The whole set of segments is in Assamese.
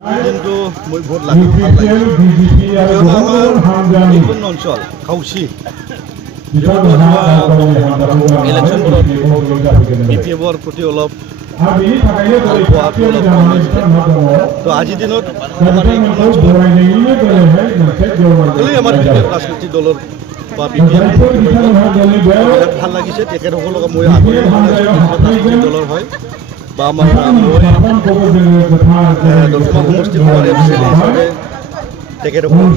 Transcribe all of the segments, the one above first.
কিন্তু মই বহুত ভাল লাগিছে কিয়নো আমাৰ এইখন অঞ্চল খাউচি ইলেকশ্যনবোৰত BPF প্ৰতি অলপ ভাল পোৱাটো অলপ কম হৈছিলে তো আজিৰ দিনত আমাৰ এইখন অঞ্চলত আমাৰ BPF ৰাজনৈতিক দলৰ বা BPF বিৰাট ভাল লাগিছে তেখেতসকলক মই আগলৈ ৰাজনৈতিক দলৰ হয় বা আমাৰ দক্ষিণ সমষ্টিৰ MCLA হিচাপে তেখেতসকলক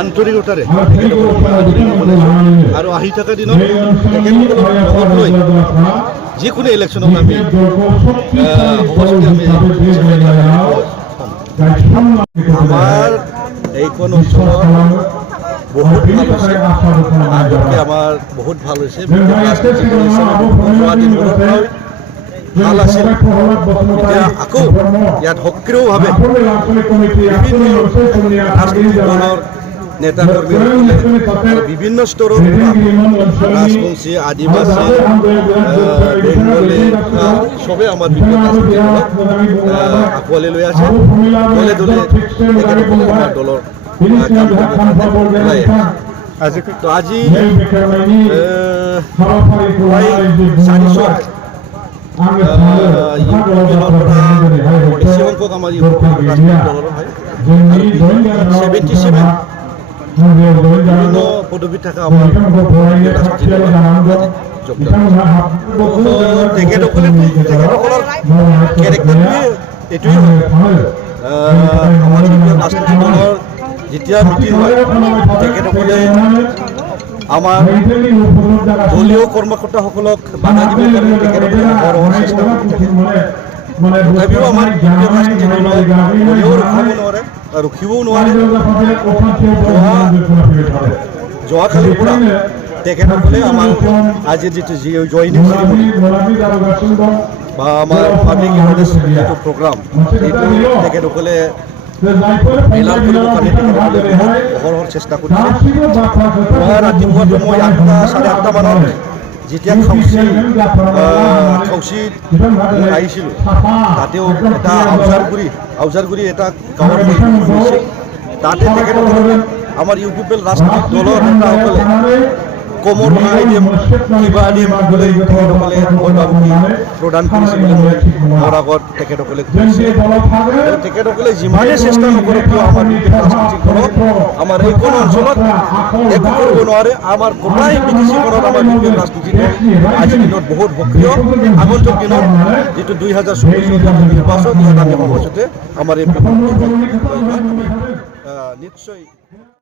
আন্তৰিকতাৰে আৰু আহি থকা দিনত তেখেতসকলক লগত লৈ যিকোনো ইলেকশ্যনত আমি আমাৰ এইখন অঞ্চলত বহুত ভাল হৈছে আগতকৈ আমাৰ বহুত ভাল হৈছে ৰাজনীতি যোৱা দিনবোৰৰ পৰাই ভাল আছিল এতিয়া আকৌ ইয়াত সক্ৰিয়ভাৱে বিভিন্ন ৰাজনৈতিক দলৰ নেতাকৰ্মীসকলে বিভিন্ন স্তৰৰ ৰাজবংশী আদিবাসী বেংগলী চবেই আমাৰ বিভিন্ন ৰাজনৈতিক দলক আঁকোৱালি লৈ আছে দলে দলে তেখেতসকলে আমাৰ দলৰ কাম কৰিব ওলাই আছে তো আজি প্ৰায় 400 বেছি সংখ্যক আমাৰ ৰাজনৈতিক দলৰ হয় আৰু 77 বিভিন্ন পদবীত থকা আমাৰ ৰাজনৈতিক দলৰ যোগদান তেখেতসকলৰ কেৰেক্টাৰটোৱে এইটোৱেই হয় আমাৰ ৰাজনৈতিক দলৰ যেতিয়া মিটিং হয় তেখেতসকলে আমাৰ দলীয় কৰ্মকৰ্তাসকলক বাধা দিবৰ কাৰণে তেখেতসকলে অহৰহ চেষ্টা কৰি থাকে তথাপিও আমাৰ ৰাজনীতি দলৰ কোনেও ৰখাব নোৱাৰে ৰখিবও নোৱাৰে যোৱাকালিৰ পৰা তেখেতসকলে আমাৰ আজিৰ যিটো জইনিং চেৰিমনি বা আমাৰ পাব্লিক এৱাৰনেছ যিটো প্ৰগ্ৰাম সেইটো তেখেতসকলে এলান কৰিবৰ কাৰণে তেখেতসকলে অহৰহ চেষ্টা কৰিছে ৰাতিপুৱাটো মই 8:30 মানত যেতিয়া খাউচিত মই আহিছিলোঁ তাতেও এটা আউজাৰগুৰি এটা গাঁৱৰ গৈছে তাতে তেখেতসকলে আমাৰ UPPL ৰাজনৈতিক দলৰ নেতাসকলে কমৰ সহায় দিম কিবা দিম বুলি তেখেতসকলে মই বাবুকি প্ৰদান কৰিছে বুলি মই মোৰ আগত তেখেতসকলে কৈছে তেখেতসকলে যিমানেই চেষ্টা নকৰক কিয় আমাৰ BPF ৰাজনৈতিক দলক আমাৰ এইখন অঞ্চলত একো কৰিব নোৱাৰে আমাৰ গোটাই BTCখনত আমাৰ BPF ৰাজনৈতিক দল আজিৰ দিনত বহুত সক্ৰিয় আগন্তুক দিনত যিটো 2024 নিৰ্বাচন ইয়াত আমি সহজতে আমাৰ এই নিশ্চয়